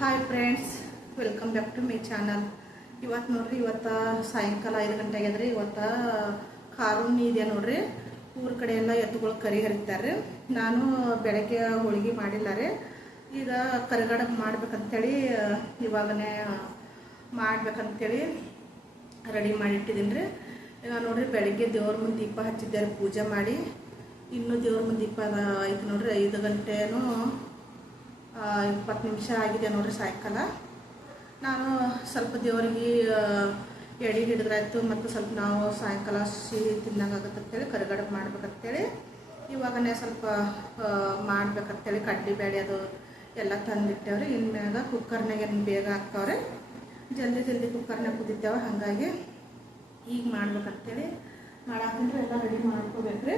Hi friends welcome back to my channel ಇವತ್ತು ನೋಡ್ರಿ, ಇವತ್ತು ಸಾಯಂಕಾಲ ಐದು ಗಂಟೆಗೆ ಅದ್ರಿ ಇವತ್ತು ಕಾರುಣಿ ಇದೆ ನೋಡ್ರಿ. ಊರ ಕಡೆ ಎಲ್ಲ ಎತ್ತುಗಳು ಕರಿ ಹರಿತಾರೆ ನಾನು ಬೆಳಗ್ಗೆ ಹೋಳಿಗೆ ಮಾಡಿಲ್ಲ ರೀ. ಈಗ ಕರಿಗಡ ಮಾಡ್ಬೇಕಂತೇಳಿ, ಇವಾಗನೇ ಮಾಡ್ಬೇಕಂತೇಳಿ ರೆಡಿ ಮಾಡಿಟ್ಟಿದ್ದೀನಿ ರೀ. ಈಗ ನೋಡ್ರಿ, ಬೆಳಗ್ಗೆ ದೇವ್ರ ಮುಂದೆ ದೀಪ ಹಚ್ಚಿದ್ದಾರೆ ಪೂಜೆ ಮಾಡಿ. ಇನ್ನೂ ದೇವ್ರ ಮುಂದೆ ದೀಪ ಐತೆ ನೋಡ್ರಿ, ಐದು ಗಂಟೆನೂ ಇಪ್ಪತ್ತು ನಿಮಿಷ ಆಗಿದೆ ನೋಡ್ರಿ ಸಾಯಂಕಾಲ. ನಾನು ಸ್ವಲ್ಪ ದೇವರಿಗೆ ಎಡೆ ಹಿಡಿದ್ರಾಯ್ತು ಮತ್ತು ಸ್ವಲ್ಪ ನಾವು ಸಾಯಂಕಾಲ ಸಿಹಿ ತಿನ್ನಂಗಾಗತ್ತಂತೇಳಿ ಕರಿಗಡಬು ಮಾಡ್ಬೇಕಂತೇಳಿ. ಇವಾಗನೇ ಸ್ವಲ್ಪ ಮಾಡ್ಬೇಕಂತೇಳಿ ಕಡ್ಡಿ ಬೇಳೆ ಅದು ಎಲ್ಲ ತಂದಿಟ್ಟೇವ್ರಿ. ಇನ್ಮ್ಯಾಗ ಕುಕ್ಕರ್ನಾಗ ಏನು ಬೇಗ ಹಾಕ್ತಾವ್ರೆ. ಜಲ್ದಿ ಜಲ್ದಿ ಕುಕ್ಕರ್ನಾಗ ಕುದಿತೇವೆ, ಹಾಗಾಗಿ ಈಗ ಮಾಡ್ಬೇಕಂತೇಳಿ ಮಾಡಾಕಂದ್ರೆ ಎಲ್ಲ ರೆಡಿ ಮಾಡ್ಕೋಬೇಕ್ರಿ.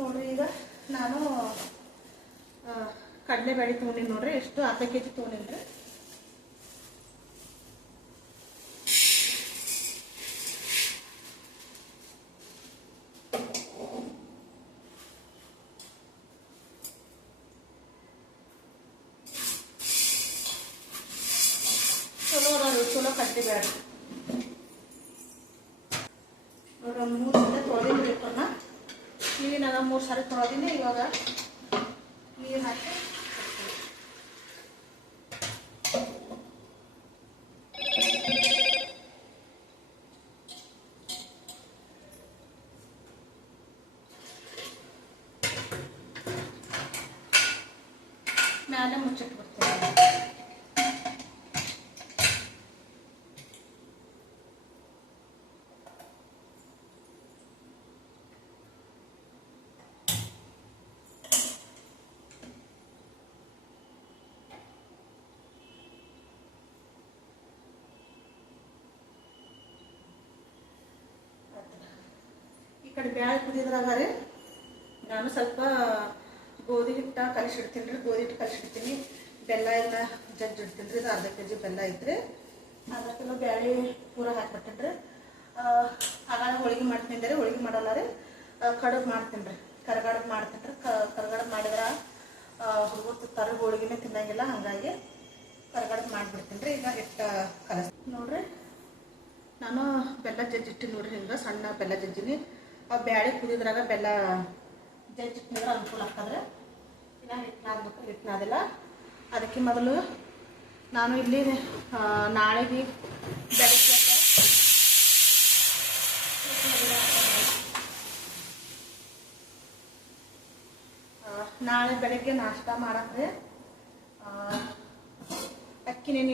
ನೋಡ್ರಿ ಈಗ ನಾನು ಕಡಲೆಬೇಳೆ ತೊಗೊಂಡಿನಿ ನೋಡ್ರಿ ಎಷ್ಟು ಅರ್ಧ ಕೆ ಜಿ ತೊಗೊಂಡಿನಿ ಚಲೋ ಅದಾವ್ರಿ ಚಲೋ ಕಡಲೆಬೇಳೆ ನೋಡ್ರಿ ಒಂದು ಮೂರು ಸಲ ತೊಳೆದಿನಿ ಇಟ್ಟನ್ನ ನೀರಿನಾಗ ಮೂರು ಸಾರಿ ತೊಳೆದಿನಿ ಇವಾಗ ನೀರು ಹಾಕಿ ಮ್ಯಾಲೆ ಮುಚ್ಚಿಟ್ಟು ಬಿಡ್ತೀನಿ ಈ ಕಡೆ ಬ್ಯಾಳೆ ಕುದಿದ್ರಾಗ ರೀ? ನಾನು ಸ್ವಲ್ಪ ಗೋಧಿ ಹಿಟ್ಟ ಕಲಿಸಿಡ್ತೀನಿ ರೀ. ಗೋಧಿ ಹಿಟ್ಟು ಕಲಿಸಿಡ್ತೀನಿ ಬೆಲ್ಲ ಎಲ್ಲ ಜಜ್ಜಿಡ್ತೀನಿ ರೀ. ಇದು ಅರ್ಧ ಕೆ ಜಿ ಬೆಲ್ಲ ಐತ್ರಿ. ಅರ್ಧ ಕಿಲೋ ಬ್ಯಾಳಿ ಪೂರ ಹಾಕ್ಬಿಟ್ಟಿನಿ ರೀ. ಹೋಳಿಗೆ ಮಾಡ್ತೀನಿ ರೀ. ಹೋಳಿಗೆ ಮಾಡಲ್ಲ ರೀ. ಕಡುಬು ಮಾಡ್ತೀನಿ ರೀ. ಕರ್ಗಡಬು ಮಾಡ್ತೀನಿ ರೀ. ಕರ್ಗಡಬು ಮಾಡಿದ್ರೆ ಹುಡುಗರು ತರ ಹೋಳಿಗೆನೇ ತಿನ್ನಂಗಿಲ್ಲ. ಹಾಗಾಗಿ ಕರ್ಗಡಬು ಮಾಡಿಬಿಡ್ತೀನಿ ರೀ. ಈಗ ಹಿಟ್ಟು ಕಲಸ್ ನೋಡ್ರಿ, ನಾನು ಬೆಲ್ಲ ಜಜ್ಜಿಟ್ಟಿನಿ ನೋಡ್ರಿ ಹಿಂಗೆ. ಸಣ್ಣ ಬೆಲ್ಲ ಜಜ್ಜಿನಿ. ಆ ಬ್ಯಾಳಿ ಕುದಿದ್ರಾಗ ಬೆಲ್ಲ ಜಜ್ಜಿಟ್ಟಿದ್ರೆ ಅನುಕೂಲ ಆಗ್ತದ್ರೆ ಇನ್ನು ಹಿಟ್ಟು ನಾದ್ಬೇಕು ಅದಕ್ಕೆ ಮೊದಲು ನಾನು ಇಲ್ಲಿ ನಾಳೆಗೆ ಬೆಳಗ್ಗೆ ನಾಳೆ ಬೆಳಗ್ಗೆ ನಾಷ್ಟ ಮಾಡಕ್ರೆ. ಅಕ್ಕಿ ನೆನೆ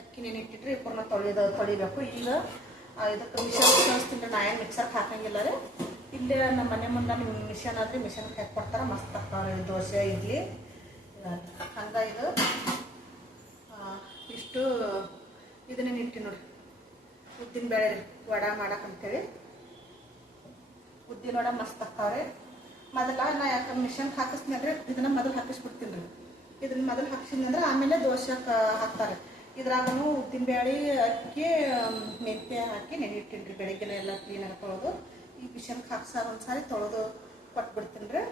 ಅಕ್ಕಿ ನೆನಿಟ್ಟಿಟ್ರೆ ಪೂರ್ಣ ತೊಳಿದ ತೊಳಿಬೇಕು. ಈಗ ಇದಕ್ಕೆ ಮಿಷನ್ ಕಳಿಸ್ತೀನಿ ನಾ ಏನು ಮಿಕ್ಸರ್ಗೆ ಹಾಕಂಗಿಲ್ಲ ರೀ. ಇಲ್ಲೇ ನಮ್ಮ ಮನೆ ಮುಂದೆ ನೀವು ಮಿಷನ್ ಆದ್ರೆ ಮಿಷನ್ ಹಾಕಿ ಕೊಡ್ತಾರೆ, ಮಸ್ತ್ ಆಗ್ತಾವ್ರಿ ದೋಸೆ, ಇಡ್ಲಿ. ಹಂಗ ಇದು. ಇಷ್ಟು ಇದನ್ನೇ ಇಟ್ಟಿ ನೋಡಿ ಉದ್ದಿನ ಬೇಳೆ ವಡೆ ಮಾಡಕ್ಕಂತೇಳಿ ಉದ್ದಿನ ವಡ ಮಸ್ತ್ ಆಗ್ತಾವ್ರಿ ಮೊದಲ ನಾ ಯಾಕೆ ಮಿಷನ್ ಹಾಕಿಸ್ತೀನಿ ಇದನ್ನ ಮೊದಲು ಹಾಕಿಸ್ಬಿಡ್ತೀನಿ ರೀ. ಇದನ್ನ ಮೊದಲು ಹಾಕ್ಸಿದ್ನಂದ್ರೆ ಆಮೇಲೆ ದೋಸೆ ಹಾಕ್ತಾರೆ. ಇದ್ರಾಗೂ ಉದ್ದಿನ ಬೇಳೆ ಅಕ್ಕಿ, ಮೆಂತ್ಯ ಹಾಕಿ ನೆನಿಟ್ಟಿನಿ ರೀ ಬೆಳಿಗ್ಗೆನ ಎಲ್ಲ ಈ ಮಿಷನ್ಗೆ ಹಾಕ್ಸಾರ ಒಂದ್ಸಾರಿ ತೊಳೆದು ಕೊಟ್ಬಿಡ್ತೀನಿ ರೀ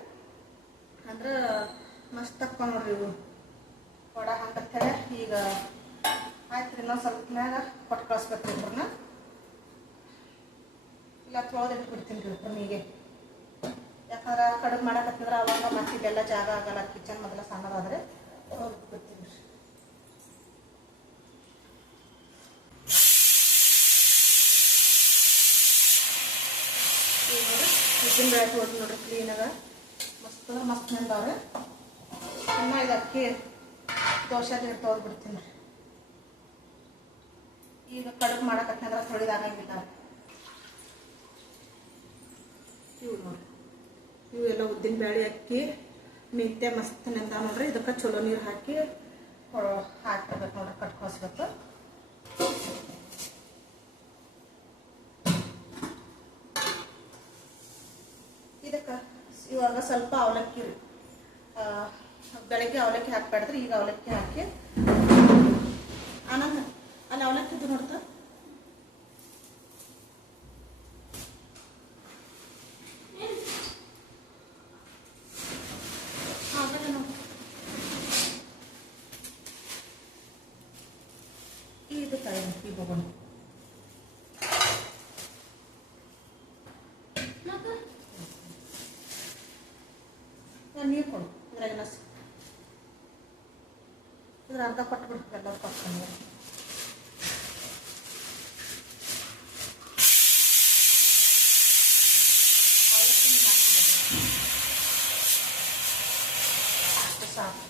ಅಂದ್ರೆ ಮಸ್ತ್ ತಕ್ಕ ನೋಡ್ರಿ ಇವು. ವಡ ಹಾಕತ್ತೇಳೆ ಈಗ ಆಯ್ತು ರೀ ಇನ್ನೊಂದು ಸ್ವಲ್ಪ ಮ್ಯಾಗ ಕೊಟ್ಟು ಕಳಿಸ್ಬೇಕು ಇಬ್ಬರನ್ನ ಇಲ್ಲ ತೊಳೆದು ಇಟ್ಬಿಡ್ತೀನಿ ರೀ ಇಬ್ಬರನಿಗೆ ಯಾಕಂದ್ರೆ ಕಡುಬು ಮಾಡಕತ್ತಿದ್ರೆ ಅವಾಗ ಮತ್ತೆ ಇದೆಲ್ಲ ಜಾಗ ಆಗಲ್ಲ ಕಿಚನ್ ಮೊದಲ ಸಣ್ಣದಾದ್ರೆ ತೊಳೆದು ಬಿಡ್ತೀನಿ ರೀ ಈಗ ನೋಡ್ರಿ ಉದ್ದಿನ ಬೇಳೆ ತೊಳೆದು ನೋಡ್ರಿ ಕ್ಲೀನಾಗ ಮಸ್ತ್ ಅಂದ್ರೆ ಮಸ್ತ್ ನೆಂದವ್ರೆ. ಇನ್ನು ಇದು ಅಕ್ಕಿ, ದೋಸೆ ನೀರು ಬಿಡ್ತೀನಿ. ಈಗ ಕಡುಬು ಮಾಡಕತ್ತಂದ್ರೆ ತೊಳಿದಾಗಂಗಿಲ್ಲ ಇವು ನೋಡಿ ಇವು ಎಲ್ಲ ಉದ್ದಿನ ಬೇಳೆ ಅಕ್ಕಿ, ಮೆಂತ್ಯ ಮಸ್ತ್ ನೆಂದ ನೋಡ್ರಿ. ಇದಕ್ಕೆ ಚಲೋ ನೀರು ಹಾಕಿ ಹಾಕ್ಬೇಕು ನೋಡ್ರಿ, ಕಟ್ಕೊಸ್ಬೇಕು. ಇದಕ್ಕೆ ಇವಾಗ ಸ್ವಲ್ಪ ಅವಲಕ್ಕಿ ರೀ. ಬೆಳಗ್ಗೆ ಅವಲಕ್ಕಿ ಹಾಕ್ಬಾರ್ದ್ರಿ, ಈಗ ಅವಲಕ್ಕಿ ಹಾಕಿ. ಆನಂದ, ಅಲ್ಲಿ ಅವಲಕ್ಕಿ ಇದು ನೋಡ್ತಾ ನಾನು ನೀರು ಕೊಡು ಇದ್ರಾಗ ನಸಿ ಇದ್ರ ಅರ್ಧ ಕೊಟ್ಬಿಡು ಎಲ್ಲರೂ ಕೊಟ್ಕೊಂಡು ಅವಲಕ್ಕಿ ನೀರು ಹಾಕ್ತೀನಿ ಅಷ್ಟು ಸಾಕು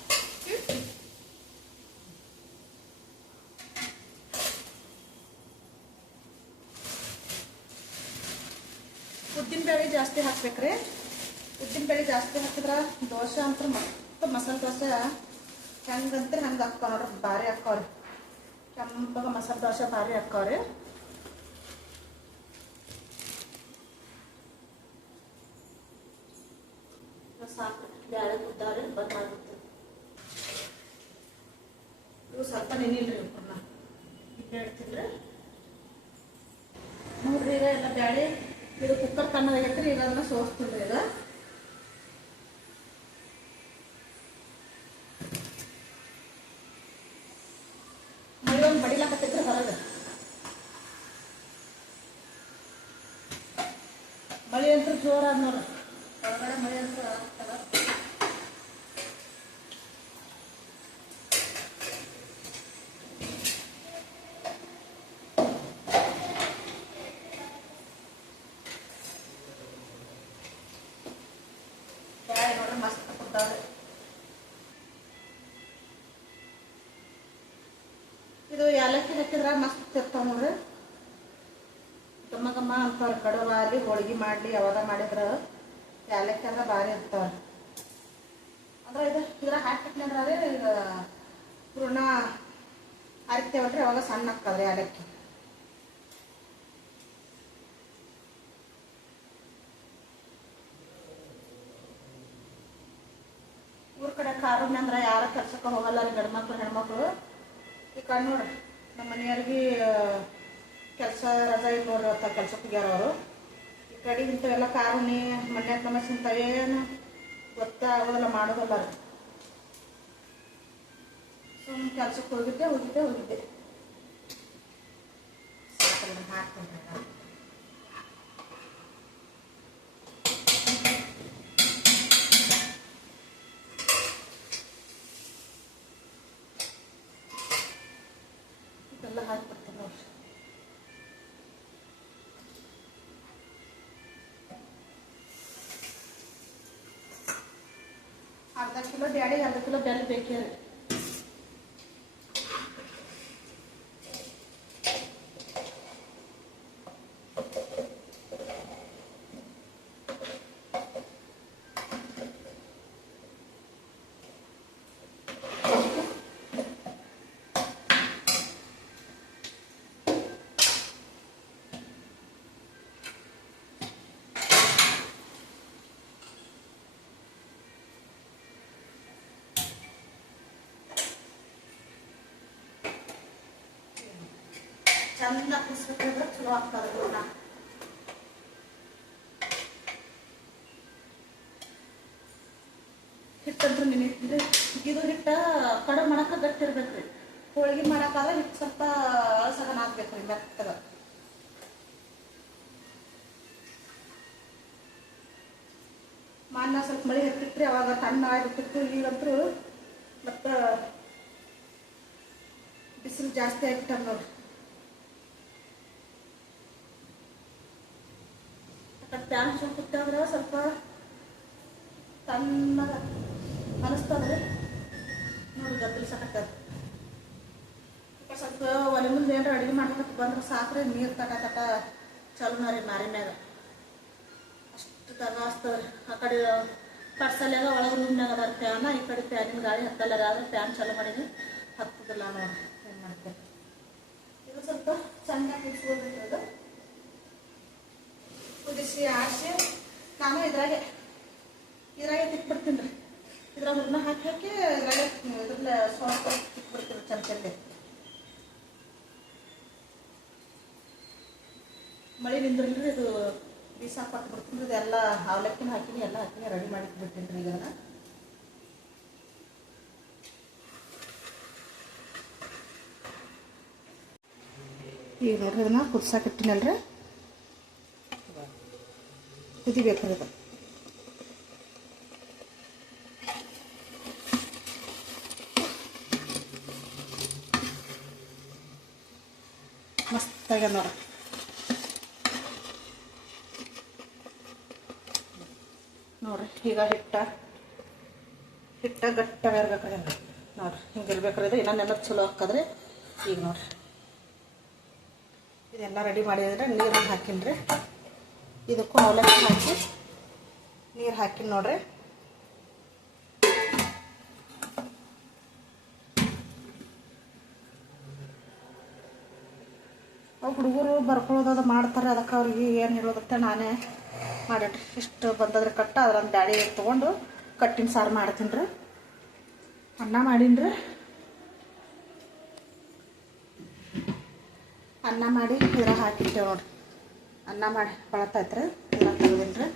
ಉದ್ದಿನ ಬೇಳೆ ಜಾಸ್ತಿ ಹಾಕ್ಬೇಕ್ರಿ ಉದ್ದಿನ ಬೇಳೆ ಜಾಸ್ತಿ ಹಾಕಿದ್ರೆ ದೋಸೆ ಅಂತ ಮಸ್ತ್ ಮಸಾಲೆ ದೋಸೆ ಹೆಂಗಂದ್ರೆ ಹಂಗೆ ನೋಡ್ರಿ ಭಾರಿ ಹಾಕ್ತಾವ್ರಿ ಕೆಂಪಾಗ ಮಸಾಲೆ ದೋಸೆ, ಭಾರಿ ಹಾಕ್ತಾವ್ರಿ ಸಾಕು, ಬ್ಯಾಳೆ ಉದ್ದಾರಿ ಬಂದ್ ಮಾಡ್ಬಿಡ್ತೀವಿ ಇವು ಸ್ವಲ್ಪ ನೆನಿಲ್ರಿ ಇವನ್ನ ಹೇಳ್ತೀನಿ ಇಡ್ತೀನಿ ನೋಡ್ರಿ ಈಗ ಎಲ್ಲ ಬ್ಯಾಳೆ, ಇದು ಕುಕ್ಕರ್ ತಣ್ಣದಾಗೈತ್ರಿ ಇದನ್ನ ಸೋಸ್ತಿದ್ರಿ ಈಗ ಮಳಿ ಒಂದು ಬಡಿಲಾಕತ್ತೈತ್ರಿ ಹೊರಗೆ ಮಳಿ ಅಂತೂ ಜೋರಾದ ನೋಡ್ರಿ ಹೊರಗಡೆ ಮಳೆ ಆಗ್ತದ ಮಸ್ತ್ ಕೊಡ್ತಾವ್ರಿ ಇದು ಏಲಕ್ಕಿ ಹಾಕಿದ್ರ ಮಸ್ತ್ ಇರ್ತಾವ ನೋಡ್ರಿ. ಘಮ ಅಂತಾರೆ ಅಂತಾರ ಆಗಲಿ ಹೋಳಿಗೆ ಮಾಡ್ಲಿ ಯಾವಾಗ ಮಾಡಿದ್ರ ಏಲಕ್ಕಿ ಅಂದ್ರೆ ಭಾರಿ ಇರ್ತಾವ. ಅಂದ್ರೆ ಇದು ಇದ್ರ ಹಾಕಿಟ್ನಿ ಅಂದ್ರೆ ಈಗ ಪೂರ್ಣ ಅರಿತೇವಲ್ರಿ, ಅವಾಗ ಸಣ್ಣ ಆಗ್ತದ್ರಿ ಏಲಕ್ಕಿ ಊರ್ ಕಡೆ ಕಾರಣ ಅಂದ್ರೆ ಯಾರ ಕೆಲ್ಸಕ್ಕೆ ಹೋಗಲ್ಲ ರೀ ಗಂಡ್ಮಕ್ಳು, ಹೆಣ್ಮಕ್ಳು. ಈ ಕಣ್ಣು ನೋಡ್ರಿ ನಮ್ಮ ಮನೆಯವ್ರಿಗೆ ಕೆಲಸ ರಜಾ ಇಲ್ಲ ನೋಡ್ರಿ ಅವತ್ತ ಕೆಲ್ಸಕ್ಕೆ ಹೋಗ್ಯಾರ ಅವರು. ಈ ಕಡೆ ಇಂಥವೆಲ್ಲ ಕಾರುಣಿ ಮನ್ಯಾಗ ಸಮಸ್ಯೆ ಇಂಥವೇನು ಗೊತ್ತಾಗೋದಿಲ್ಲ ಮಾಡೋದಲ್ಲ ರೀ ಸುಮ್ಮನೆ ಕೆಲ್ಸಕ್ಕೆ ಹೋಗಿದ್ದೆ ಹೋಗಿದ್ದೆ ಹೋಗಿದ್ದೆ. ಸಾಕ್ರಿ ಅರ್ಧ ಕಿಲೋ ಬ್ಯಾಡಿ ಅರ್ಧ ಕಿಲೋ ಬೆಲ್ಲ ಬೇಕೇ ಚಂದ ಕುದಿಸ್ಬೇಕಂದ್ರೆ ಚಲೋ ಆಗ್ತದೆ ಹಿಟ್ಟಂತೂ ನೆನೀತಿದ್ರೆ ಇದು ಹಿಟ್ಟ ಕಡ ಮಾಡಕ ಗಟ್ಟಿ ಇರ್ಬೇಕ್ರಿ ಹೋಳಿಗೆ ಮಾಡಕ್ಕಾದ್ರೆ ಹಿಟ್ಟು ಸ್ವಲ್ಪ ಅಳಸಗನ ಹಾಕ್ಬೇಕ್ರಿ ಮೆತ್ತಗ. ಮಾನ್ನ ಸ್ವಲ್ಪ ಮಳೆ ಹತ್ತಿತ್ರಿ, ಅವಾಗ ತಣ್ಣ ಆಗಿರ್ತಿತ್ತು ಈಗಂತೂ ಮತ್ತ ಬಿಸಿಲು ಜಾಸ್ತಿ ಆಗ್ಬಿಟ್ಟ ನೋಡ್ರಿ ಪ್ಯಾನ್ ಸುಟ್ಟಿದ್ರೆ ಸ್ವಲ್ಪ ತಣ್ಣಗ ಅನಿಸ್ತದ್ರಿ ನೋಡಿ ಗದ್ದಲ ಸ್ವಲ್ಪ ಒಲೆ ಮುಂದೆ ಏನಾರ ಅಡುಗೆ ಮಾಡ್ಕೊತ ಬಂದ್ರೆ ಸಾಕ್ರೆ ನೀರು ತಟ ತಟ ಚಲೋನ ರೀ ಮಾರಿ ಮ್ಯಾಗ. ಅಷ್ಟು ತಗ ಹಚ್ತದ್ರಿ ಆ ಕಡೆ ಕಟ್ಸಲ್ಯಾಗ ಒಳಗೆ ರೂಮ್ನಾಗ ಅದ ಫ್ಯಾನ ಈ ಕಡೆ ಫ್ಯಾನಿನ ಗಾಳಿ ಹತ್ತಲ್ಲ ಆದ್ರೆ ಫ್ಯಾನ್ ಚಲೋ ಮಾಡೀನಿ ಹತ್ತದಿಲ್ಲ ನೋಡಿ. ಏನು ಮಾಡ್ತೇನೆ ಇದು ಸ್ವಲ್ಪ ಚೆನ್ನಾಗಿ ಕುದಿಸ್ಕೋಬೇಕು ಕುದಿಸಿ ಆರಿಸಿ ನಾನು ಇದ್ರಾಗೆ ಇದ್ರಾಗೆ ತಿಕ್ಬಿಡ್ತೀನಿ ರೀ. ಇದ್ರಾಗ ಹುರ್ನ ಹಾಕಿ ಹಾಕಿ ಇದ್ರಾಗೆ ಇದ್ರಲ್ಲ ಸ್ವಲ್ಪ ತಿಕ್ಬಿಡ್ತೀನಿ ಚಮಚಲ್ಲಿ ಮಳೆ ನಿಂದ್ರಲ್ರಿ ಇದು ಬೀಸ ಪಟ್ಟು ಬಿಡ್ತೀನಿ ಇದೆಲ್ಲ ಅವಲಕ್ಕಿನ ಹಾಕಿನಿ, ಎಲ್ಲ ಹಾಕಿನಿ, ರೆಡಿ ಮಾಡಿ ಬಿಡ್ತೀನಿ ರೀ ಈಗ ಅದನ್ನ. ಈಗ ನೋಡ್ರಿ ಅದನ್ನ ಕುದ್ಸಾಕಿಟ್ಟಿನಲ್ರಿ ಕುದಿಬೇಕದು ಮಸ್ತಾಗ ನೋಡ. ನೋಡ್ರಿ, ಈಗ ಹಿಟ್ಟ. ಹಿಟ್ಟ ಗಟ್ಟ ಇರ್ಬೇಕಾದ್ರೆ ನೋಡ್ರಿ. ಹಿಂಗೆ ಇರ್ಬೇಕಾದ್ರೆ ಇನ್ನೊಂದು ನೆನಪು ಚಲೋ ಹಾಕಿದ್ರೆ ಈಗ ನೋಡ್ರಿ. ಇದೆಲ್ಲ ರೆಡಿ ಮಾಡಿದ್ರೆ ನೀರನ್ನು ಹಾಕಿನ್ರಿ. ಇದಕ್ಕೂ ಅವಲಕ್ಕಿ ಹಾಕಿ, ನೀರು ಹಾಕಿ ನೋಡ್ರಿ. ಹುಡುಗರು ಬರ್ಕೊಳ್ಳೋದು ಮಾಡ್ತಾರೆ, ಅದಕ್ಕೆ ಅವ್ರಿಗೆ ಏನು ಹೇಳೋದತ್ತೆ ನಾನೇ ಮಾಡಿಟ್ರಿ. ಇಷ್ಟು ಬಂದದ್ರೆ ಕಟ್ಟ ಅದ್ರೊಂದು ಬ್ಯಾಳಿ ತೊಗೊಂಡು ಕಟ್ಟಿನ ಸಾರು ಮಾಡ್ತೀನಿ ರೀ ಅನ್ನ ಮಾಡೀನಿ ರೀ ಅನ್ನ ಮಾಡಿ ಇದ್ರ ಹಾಕಿಟ್ಟೇವೆ ನೋಡ್ರಿ. ಅನ್ನ ಮಾಡಿ ಬಳತೈತ್ರಿ ಎಲ್ಲ ತೆಗ್ದೀನಿ ರೀ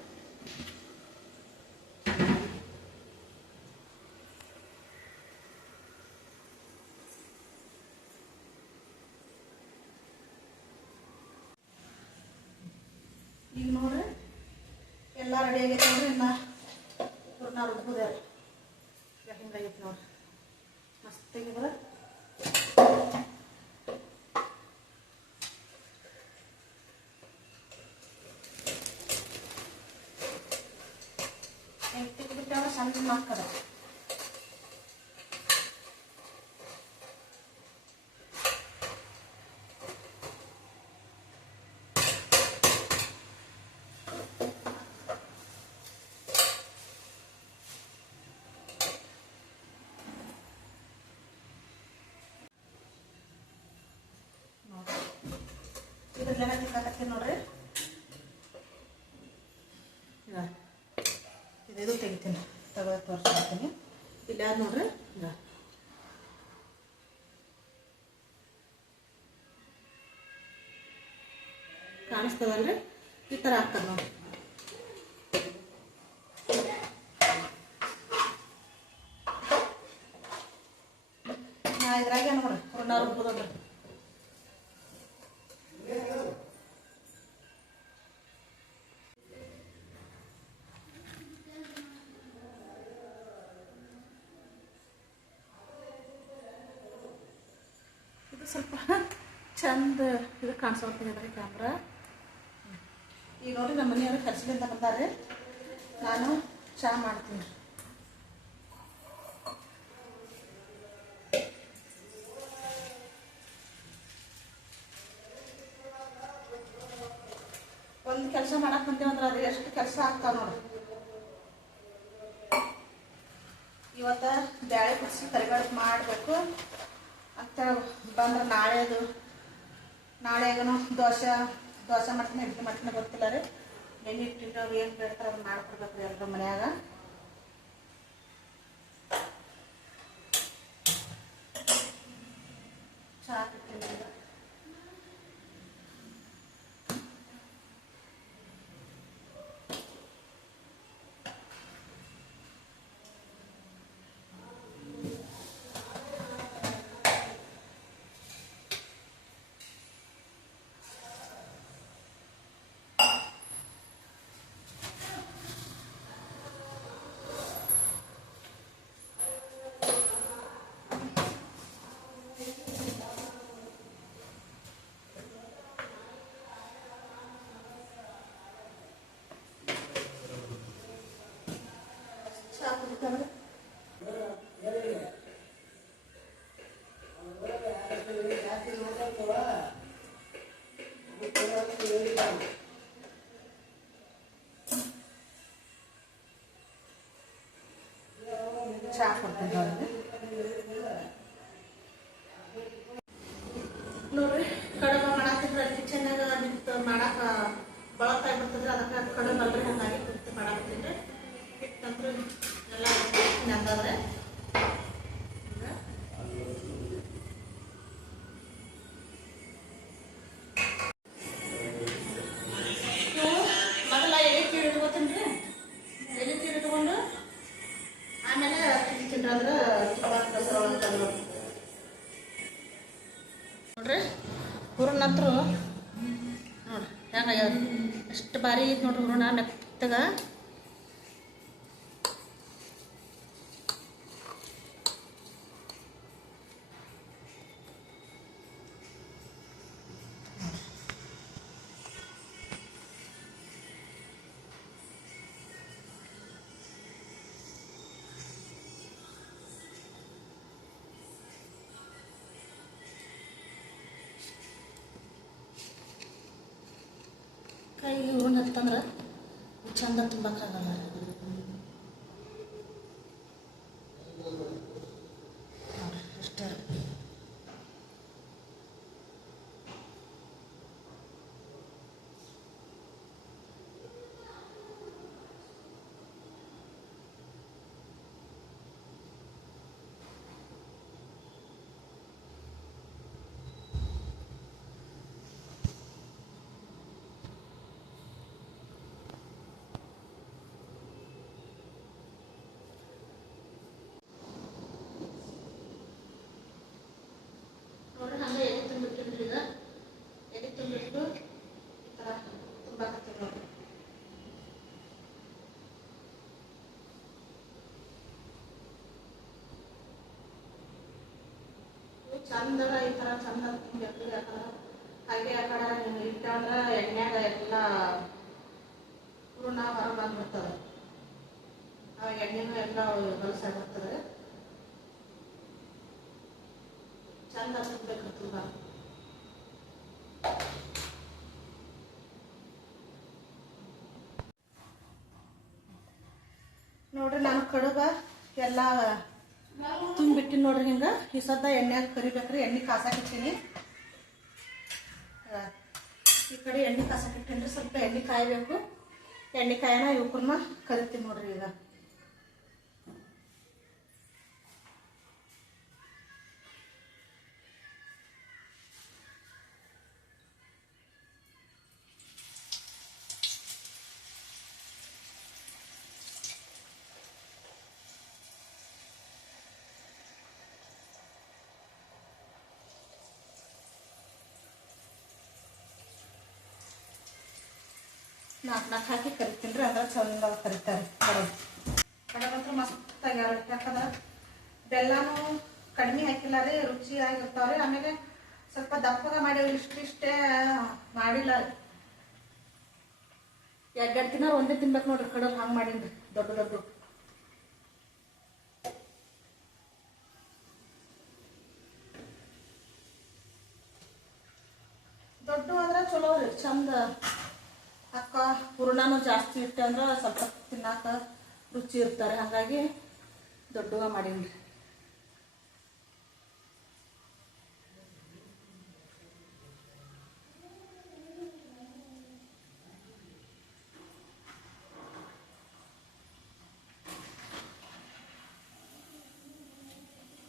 ಈಗ ಎಲ್ಲ ರೆಡಿ ಆಗೈತೆ ನೋಡ್ರಿ, ಇನ್ನ ಹಿಂಗಾಗೈತೆ ನೋಡ್ರಿ. ಮಸ್ತ್ ತಿಕ್ಬಿಟ್ಟಾಗ ಸಣ್ಣ ಹಾಕದ ಇದನ್ನೆಲ್ಲ ತಿಕ್ಕಾಕತ್ತೀನಿ ನೋಡ್ರಿ ಇಲ್ಲ ನೋಡ್ರಿ ಕಾಣಿಸ್ತದಲ್ರಿ ಈ ಥರ ಆಗ್ತದೆ ನೋಡಿ ನಾ ಇದ್ರಾಗೆ ನೋಡ್ರಿ ಹೂರ್ಣ ರುಬ್ಬೋದ್ರಿ ಇದು ಸ್ವಲ್ಪ ಚಂದ ಇದು ಕಾಣಿಸೋಗ್ತಿದೆ ಕ್ಯಾಮ್ರಾ ಈಗ ನೋಡಿ ನಮ್ಮ ಮನೆಯವರು ಖರ್ಚಿಲಿಂದ ಬಂದಾರೆ. ನಾನು ಚಹಾ ಮಾಡ್ತೀನಿ. ಒಂದು ಕೆಲಸ ಮಾಡಕ್ ಬಂದೇವಂದ್ರೆ ಅದು ಎಷ್ಟು ಕೆಲಸ ಆಗ್ತಾವ ನೋಡಿ. ಇವತ್ತ ಬ್ಯಾಳೆ ಕುಡಿಸಿ ಕರಿಬೇವು ಮಾಡಬೇಕು. ಅಂತ ಬಂದ್ರೆ ನಾಳೆದು ನಾಳೆಗನು ದೋಸೆ ದೋಸೆ ಮಾಡ್ತೀನಿ ಇಡ್ಲಿ ಮಾಡ್ತೀನಿ ಗೊತ್ತಿಲ್ಲ ರೀ. ನೆನೆ ಇಟ್ಟಿದ್ದವ್ರು ಏನು ಬೇಡ್ತಾರೆ ಅದನ್ನ ಮಾಡ್ಕೊಡ್ಬೇಕು ರೀ ಎಲ್ಲರ ಮನ್ಯಾಗ ಚಹಾ ಕುಡ್ತೀನಿ ಈಗ. ಚಹಾ ಕುಡಿತಾವ್ರಿ ಚಹಾ ಕೊಡ್ತೀನಿ ಅವ್ರಿಗೆ ನೋಡ್ರಿ ಕಡುಬ ಮಾಡತ್ತಿದ್ರೆ ಕಿಚನ್ನಾಗ ನಿಂತು ಮಾಡಾಕ ಬಳತಾಗಿ ಬರ್ತದ್ರಿ ಅದಕ್ಕೆ ಕಡುಬು ಅಲ್ರಿ ಹಂಗಾಗಿ ಕುಂತು ಮಾಡಾಕತ್ತೀನಿ ಹಿಟ್ಟಂದ್ರೆ ಎಲ್ಲ ನೆಂದಾದ್ರೆ ಮೊದಲ ಎಲೆ ಕೀಳು ಇಟ್ಕೋತೀನಿ ರೀ ಎಲೆ ಕೀಳು ಇಟ್ಕೊಂಡು ಆಮೇಲೆ ತಿಂತೀನಿ ಅಂದ್ರೆ ದಸರಾ ಒಳಗೆ ತಂದು ನೋಡ್ರಿ ಹುರುಣ ಹತ್ರ. ನೋಡ್ರಿ ಹೆಂಗಾಗ್ಯದ ಎಷ್ಟು ಭಾರಿ ಐತಿ ನೋಡ್ರಿ ಹುರುಣ ಮೆತ್ತಗ. ಕೈಗೆ ಹೂವು ಹತ್ತಂದ್ರೆ ಚಂದ ತುಂಬಕ್ಕಾಗಲ್ಲ ನೋಡ್ರಿ ಅಷ್ಟೇ ನೋಡ್ರಿ ಹಂಗೆ ಎಲೆ ತುಂಬಿಟ್ಟಿನ್ರಿ ಈಗ ಎಲೆ ತುಂಬಿಟ್ಟು ಈ ಥರ ತುಂಬಾಕತ್ತೀವಿ ನೋಡ್ರಿ ಚಂದದ ಈ ಥರ ಚಂದ ಹಾಗೆ ಆ ಕಡೆ ಇಟ್ಟಂದ್ರೆ ಎಣ್ಣೆಗ ಎಲ್ಲ ಹೂರ್ಣ ಹೊರ ಬಂದ್ಬಿಡ್ತದೆ ಆ ಎಣ್ಣೆನೂ ಎಲ್ಲ ಹೊಲಸಾಗಿರ್ತದೆ ಚಂದ ತುಂಬಬೇಕು ತುಂಬ. ನೋಡ್ರಿ ನಾನು ಕಡುಬ ಎಲ್ಲ ತುಂಬಿಟ್ಟಿನಿ ನೋಡ್ರಿ ಹಿಂಗೆ, ಈ ಸದ್ದ ಎಣ್ಣೆಗೆ ಕರಿಬೇಕ್ರಿ, ಎಣ್ಣೆ ಕಾಸಾಕಿಟ್ಟಿನಿ ಈ ಕಡೆ ಎಣ್ಣೆ ಕಾಸಾಕಿಟ್ಟಿನಿ ಸ್ವಲ್ಪ ಎಣ್ಣೆ ಕಾಯಬೇಕು. ಎಣ್ಣೆ ಕಾಯನ ಇವಕ್ಕನ್ನ ಕರಿತೀನಿ ನೋಡ್ರಿ ಈಗ. ನಾಲ್ಕು ಹಾಕಿ ಕರಿತೀನಿ ರೀ ಅಂದ್ರೆ ಚಂದ ಕರಿತಾರೆ ಕಡಬು ಕಡಬು ಅಂತೂ ಮಸ್ತ್ ಆಗ್ಯಾರ ಯಾಕಂದ್ರೆ ಬೆಲ್ಲನೂ ಕಡಿಮೆ ಹಾಕಿಲ್ಲ ರೀ ರುಚಿಯಾಗಿರ್ತಾವ್ರಿ ಆಮೇಲೆ ಸ್ವಲ್ಪ ದಪ್ಪಗ ಮಾಡಿ ಇಷ್ಟಿಷ್ಟೇ ಮಾಡಿಲ್ಲ ಎರಡೆರಡು ದಿನ ಒಂದೇ ತಿನ್ಬೇಕು ನೋಡ್ರಿ ಕಡಲ್ ಹಂಗೆ ಮಾಡೀನಿ ದೊಡ್ಡ ದೊಡ್ಡ. ದೊಡ್ಡ ಅಂದ್ರೆ ಚಲೋ ರೀ. ಚಂದ. ಅಕ್ಕ ಹೂರ್ಣನೂ ಜಾಸ್ತಿ ಇಟ್ಟೆ ಅಂದ್ರೆ ಸ್ವಲ್ಪ ತಿನ್ನಾಕ ರುಚಿ ಇರ್ತಾರೆ. ಹಾಗಾಗಿ ದೊಡ್ಡವ ಮಾಡೀನಿ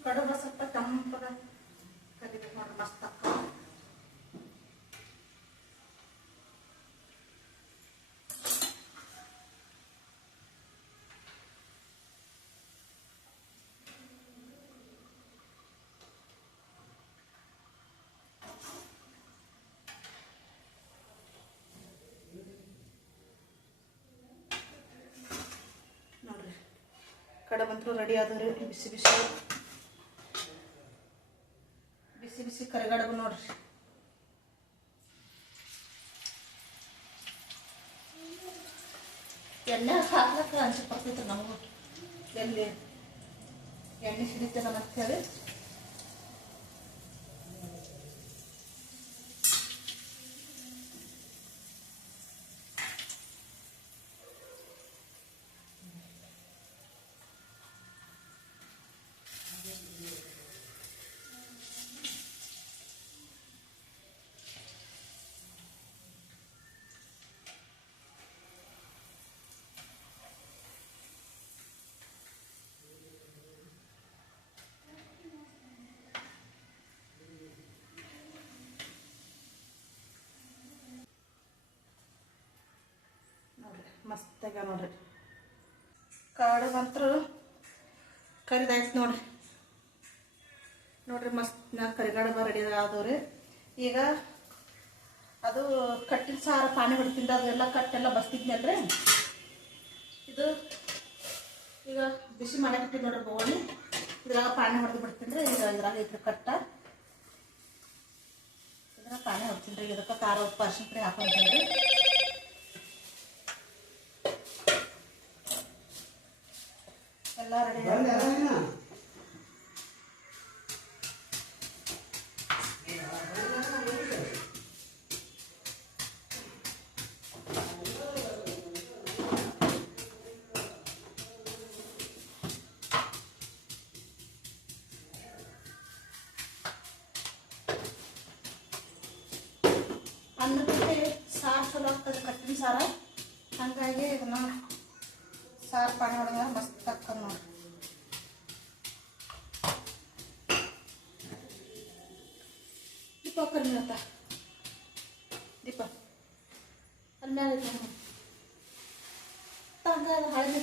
ಕಡುಬು ಸ್ವಲ್ಪ ತಂಪಗ ಕರಿಬೇಕು ನೋಡ್ರಿ ಮಸ್ತ್ ಅಕ್ಕ ನೋಡ್ರಿ ಕಡಬಂತೂ ರೆಡಿ ಆದವ್ರಿ, ಬಿಸಿ ಬಿಸಿ. ಬಿಸಿ ಬಿಸಿ ಕರಿಗಡಬು ನೋಡ್ರಿ. ಎಣ್ಣೆ ಹಾಕ್ಲಕ್ಕ ಅನ್ಸಿ ಬರ್ತೈತ್ರಿ ನಮಗೂ. ಎಲ್ಲಿ ಎಣ್ಣೆ ಸಿಡಿತದ ಅಂತೇಳಿ ನೋಡ್ರಿ ಮಸ್ತ್ ಆಗ್ಯಾವ ನೋಡ್ರಿ. ಕಾಡು ಮಂತ್ರ ಕರಿದಾಯ್ತು ನೋಡ್ರಿ. ನೋಡ್ರಿ ಮಸ್ತ್ ನಾ ಕರಿಗಡಬ ರೆಡಿ ಆದವ್ರಿ ಈಗ ಅದು ಕಟ್ಟಿನ ಸಾರ ಪಾನಿ ಹೊಡ್ತಿಂದ ಅದೆಲ್ಲ ಕಟ್ಟೆಲ್ಲ ಬಸ್ತಿದ್ನಲ್ರಿ. ಇದು ಈಗ ಬಿಸಿ ಮಾಡಕ್ಕೆ ನೋಡ್ರಿ ಬೋಣಿ ಇದ್ರಾಗ ಪಾನಿ ಹೊಡೆದು ಬಿಡ್ತೀನಿ ರೀ. ಈಗ ಇದ್ರಾಗ ಇದ್ರ ಕಟ್ಟ. ಇದ್ರಾಗ ಪಾನಿ ಹೊಡ್ತೀನಿ ರೀ. ಇದಕ್ಕೆ ಖಾರ, ಉಪ್ಪು ಅರ್ಶಿನ ಪುಡಿ ಅನ್ನಕ್ಕೆ ಸಾರು ಚಲೋ ಆಗ್ತದೆ ಕಟ್ಟಿನ ಸಾರ. ಹಾಗಾಗಿ ಇದನ್ನ ಸಾರು ಪಾನಿ ಹೊಡೆದ್ರೆ ಮಸ್ತ್ ಆಗ್ತದೆ ನೋಡಿ ದೀಪ ಕಮ್ಮಿ ಆತ ದೀಪ ಅಲ್ಲಿ ಮೇಲೆ ಐತೆ ನೋಡಿ. ತಂಗ ಅದು ಹಳದಿ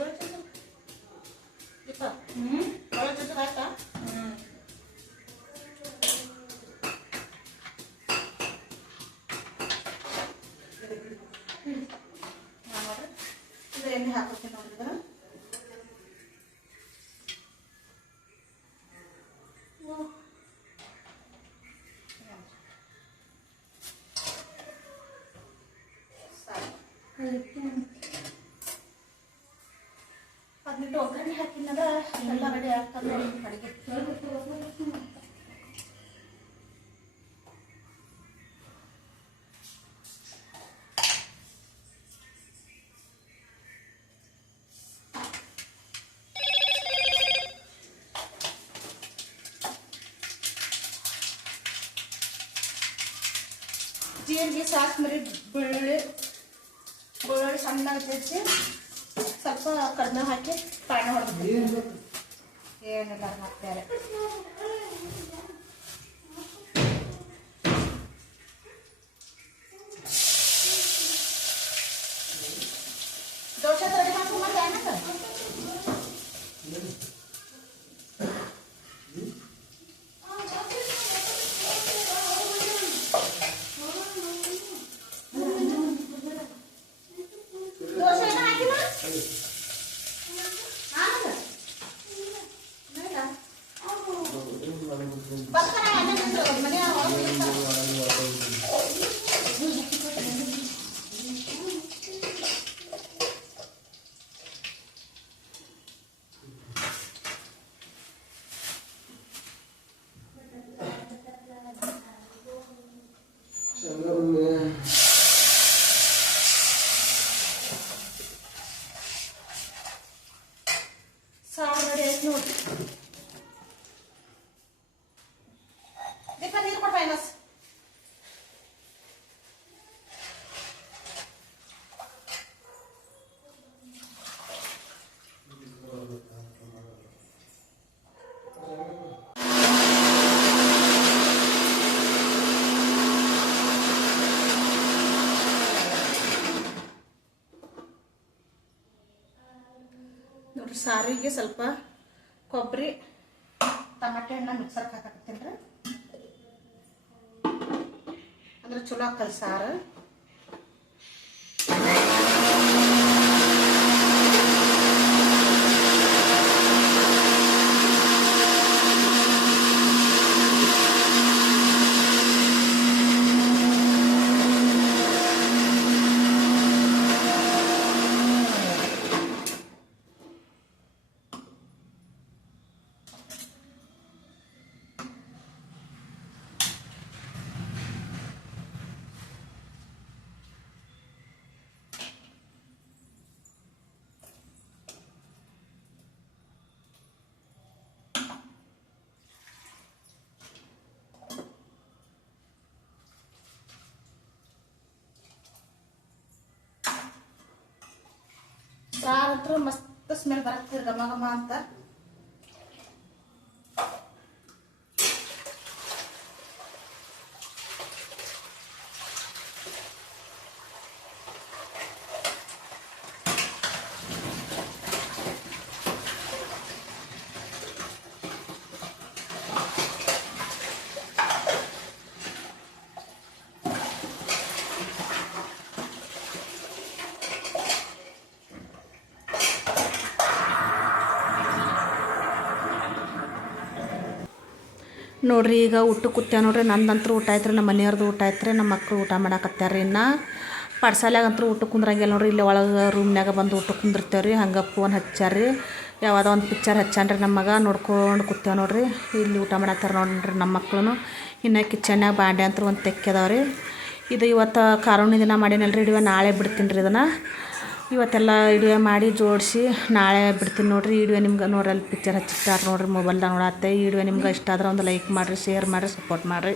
ಆಯ್ತಾ ಬೆಳ್ಳುಳ್ಳಿ ಚೂರು? ದೀಪ ಬೆಳ್ಳುಳ್ಳಿ ಹದಿನೆಂಟು ಒಗ್ಗರಣೆ ಹಾಕಿನದ ಎಲ್ಲ ರೆಡಿ ಆಗ್ತದೆ ನೋಡಿ ಅಡುಗೆ ಜೀರಿಗೆ ಸಾಸ್ಮರಿ ಬೆಳ್ಳುಳ್ಳಿ ಬೆಳ್ಳುಳ್ಳಿ ಸಣ್ಣಗೆ ಹೆಚ್ಚಿ ಸ್ವಲ್ಪ ಕಡಿಮೆ ಹಾಕಿ ಪಾಣಿ ಹೊಡೆದು ಏನಿಲ್ಲ ಹಾಕ್ತಾರೆ. ನೋಡ್ರಿ ಸ್ವಲ್ಪ ಕೊಬ್ಬರಿ ಟಮಾಟೆ ಹಣ್ಣ ಮಿಕ್ಸರ್ಗೆ ಹಾಕತ್ತೀನಿ ರೀ. ಅಂದ್ರೆ ಚಲೋ ಆಕಲ್ ಸಾರು ಸಾರು ಅಂತೂ ಮಸ್ತ್ ಸ್ಮೆಲ್ ಬರತ್ತೆ ಘಮ ಘಮ ಅಂತ. ನೋಡ್ರಿ, ಈಗ ಊಟಕ್ಕೆ ಕೂತ್ಯಾವ ನೋಡ್ರಿ, ನಂದಂತರೂ ಊಟ ಆಯ್ತು ರೀ ನಮ್ಮ ಮನೆಯವ್ರದ್ದು ಊಟ ಆಯ್ತು ರೀ ನಮ್ಮ ಮಕ್ಕಳು ಊಟ ಮಾಡಾಕತ್ಯಾರ ರೀ ಇನ್ನು. ಪಡ್ಸಾಲ್ಯಾಗಂತೂ ಊಟ ಕುಂದ್ರಂಗಿಲ್ಲ ನೋಡ್ರಿ, ಇಲ್ಲಿ ಒಳಗೆ ರೂಮ್ನಾಗ ಬಂದು ಊಟ ಕುಂದಿರ್ತೇವೆ ರೀ ಹಂಗೆ ಫೋನ್ ಹಚ್ಚಾರ ರೀ ಯಾವುದೋ ಒಂದು ಪಿಕ್ಚರ್ ಹಚ್ಚಾನ್ರಿ ನಮ್ಮ ಮಗ, ನೋಡ್ಕೊಂಡು ಕೂತೇವೆ ನೋಡ್ರಿ, ಇಲ್ಲಿ ಊಟ ಮಾಡತ್ತಾರ ನೋಡ್ರಿ ನಮ್ಮ ಮಕ್ಕಳು ಇನ್ನು ಕಿಚನ್ಯಾಗ ಬಾಂಡೆ ಅಂತ ಒಂದು ತೆಕ್ಕೆದವ ರೀ ಇದು ಇವತ್ತು ಕಾರುಣಿ ದಿನ ಮಾಡೀನಲ್ರಿ, ಇಡುವೆ ನಾಳೆ ಬಿಡ್ತೀನಿ ರೀ ಇದನ್ನು. ಇವತ್ತೆಲ್ಲ ವಿಡಿಯೋ ಮಾಡಿ ಜೋಡಿಸಿ, ನಾಳೆ ಬಿಡ್ತೀನಿ ನೋಡಿರಿ. ಈ ವಿಡಿಯೋ ನಿಮ್ಗೆ ನೋಡಿ ಅಲ್ಲಿ ಪಿಕ್ಚರ್ ಹಚ್ಚಿರ್ತಾರೆ ನೋಡಿರಿ ಮೊಬೈಲ್ದಾಗ ನೋಡತ್ತೆ. ಈ ನಿಮ್ಗೆ ಇಷ್ಟ ಆದ್ರೆ ಒಂದು ಲೈಕ್ ಮಾಡಿರಿ ಶೇರ್ ಮಾಡಿರಿ ಸಪೋರ್ಟ್ ಮಾಡಿರಿ.